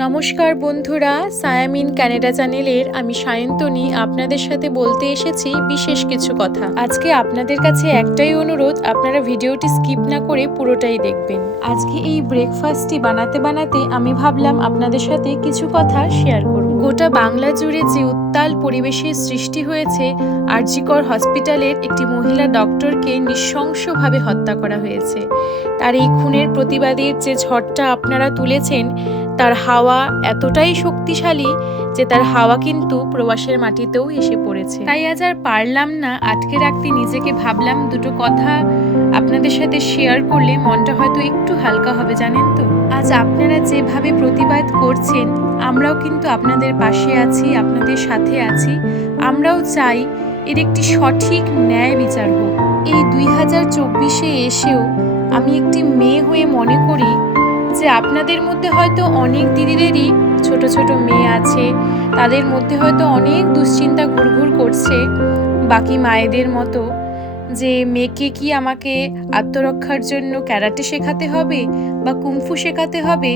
নমস্কার বন্ধুরা, সায়ামিন কানাডা চ্যানেলের আমি সায়ন্তনী আপনাদের সাথে বলতে এসেছি বিশেষ কিছু কথা। আজকে আপনাদের কাছে একটাই অনুরোধ, আপনারা ভিডিওটি স্কিপ না করে পুরোটাই দেখবেন। আজকে এই ব্রেকফাস্টটি বানাতে বানাতে আমি ভাবলাম আপনাদের সাথে কিছু কথা শেয়ার করব। গোটা বাংলা জুড়ে যে উত্তাল পরিবেশের সৃষ্টি হয়েছে, আরজিকর হসপিটালের একটি মহিলা ডক্টরকে নৃশংসভাবে হত্যা করা হয়েছে। তার এই খুনের প্রতিবাদের যে ঝড়টা আপনারা তুলেছেন, তার হাওয়া এতটাই শক্তিশালী যে তার হাওয়া কিন্তু প্রবাসের মাটিতেও এসে পড়েছে। তাই আজ আর পারলাম না আটকে রাখতে নিজেকে, ভাবলাম দুটো কথা আপনাদের সাথে শেয়ার করলে মনটা হয়তো একটু হালকা হবে। জানেন তো, আজ আপনারা যেভাবে প্রতিবাদ করছেন, আমরাও কিন্তু আপনাদের পাশে আছি, আপনাদের সাথে আছি। আমরাও চাই এর একটি সঠিক ন্যায় বিচার হোক। এই 2024-এ এসেও আমি একটি মেয়ে হয়ে মনে করি যে আপনাদের মধ্যে হয়তো অনেক দিদিদেরই ছোট ছোট মেয়ে আছে, তাদের মধ্যে হয়তো অনেক দুশ্চিন্তা ঘুরঘুর করছে বাকি মায়েদের মতো, যে মেয়েকে কি আমাকে আত্মরক্ষার জন্য ক্যারাটে শেখাতে হবে বা কুংফু শেখাতে হবে।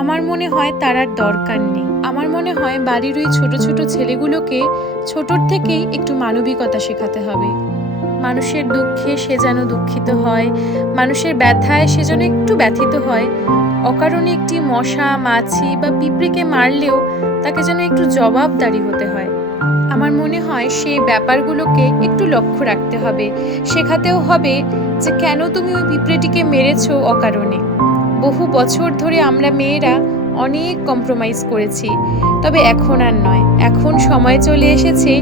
আমার মনে হয় তার আর দরকার নেই। আমার মনে হয় বাড়ির ওই ছোট ছোট ছেলেগুলোকে ছোটোর থেকেই একটু মানবিকতা শেখাতে হবে। মানুষের দুঃখে সে যেন দুঃখিত হয়, মানুষের ব্যথায় সে যেন একটু ব্যথিত হয়। অকারণে একটি মশা, মাছি বা পিঁপড়েকে মারলেও তাকে যেন একটু জবাবদারি হতে হয়। আমার মনে হয় সেই ব্যাপারগুলোকে একটু লক্ষ্য রাখতে হবে, শেখাতেও হবে যে কেন তুমি ওই পিঁপড়েটিকে মেরেছো অকারণে। বহু বছর ধরে আমরা মেয়েরা অনেক কম্প্রোমাইজ করেছি, তবে এখন আর নয়। এখন সময় চলে এসেছে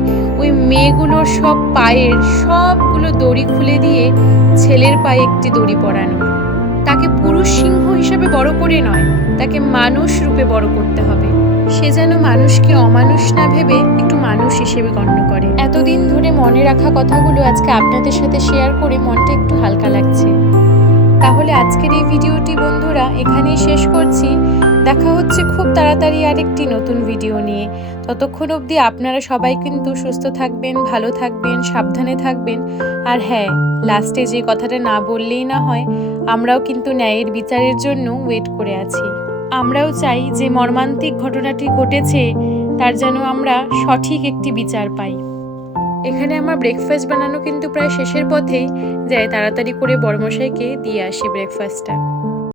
ওই মেয়েগুলোর সব পায়ের সবগুলো দড়ি খুলে দিয়ে ছেলের পায়ে একটি দড়ি পরানো। তাকে পুরুষ সিংহ হিসেবে বড় করে নয়, তাকে মানুষ রূপে বড় করতে হবে। সে যেন মানুষকে অমানুষ না ভেবে একটু মানুষ হিসেবে গণ্য করে। এতদিন ধরে মনে রাখা কথাগুলো আজকে আপনাদের সাথে শেয়ার করে মনটা একটু হালকা লাগছে। তাহলে আজকের এই ভিডিওটি বন্ধুরা এখানেই শেষ করছি। দেখা হচ্ছে খুব তাড়াতাড়ি আরেকটি নতুন ভিডিও নিয়ে। ততক্ষণ অবধি আপনারা সবাই কিন্তু সুস্থ থাকবেন, ভালো থাকবেন, সাবধানে থাকবেন। আর হ্যাঁ, লাস্টে যে কথাটা না বললেই না হয়, আমরাও কিন্তু ন্যায়ের বিচারের জন্য ওয়েট করে আছি। আমরাও চাই যে মর্মান্তিক ঘটনাটি ঘটেছে তার যেন আমরা সঠিক একটি বিচার পাই। এখানে আমার ব্রেকফাস্ট বানানো কিন্তু প্রায় শেষের পথেই, যাই তাড়াতাড়ি করে বড়মশাইকে দিয়ে আসি ব্রেকফাস্টটা।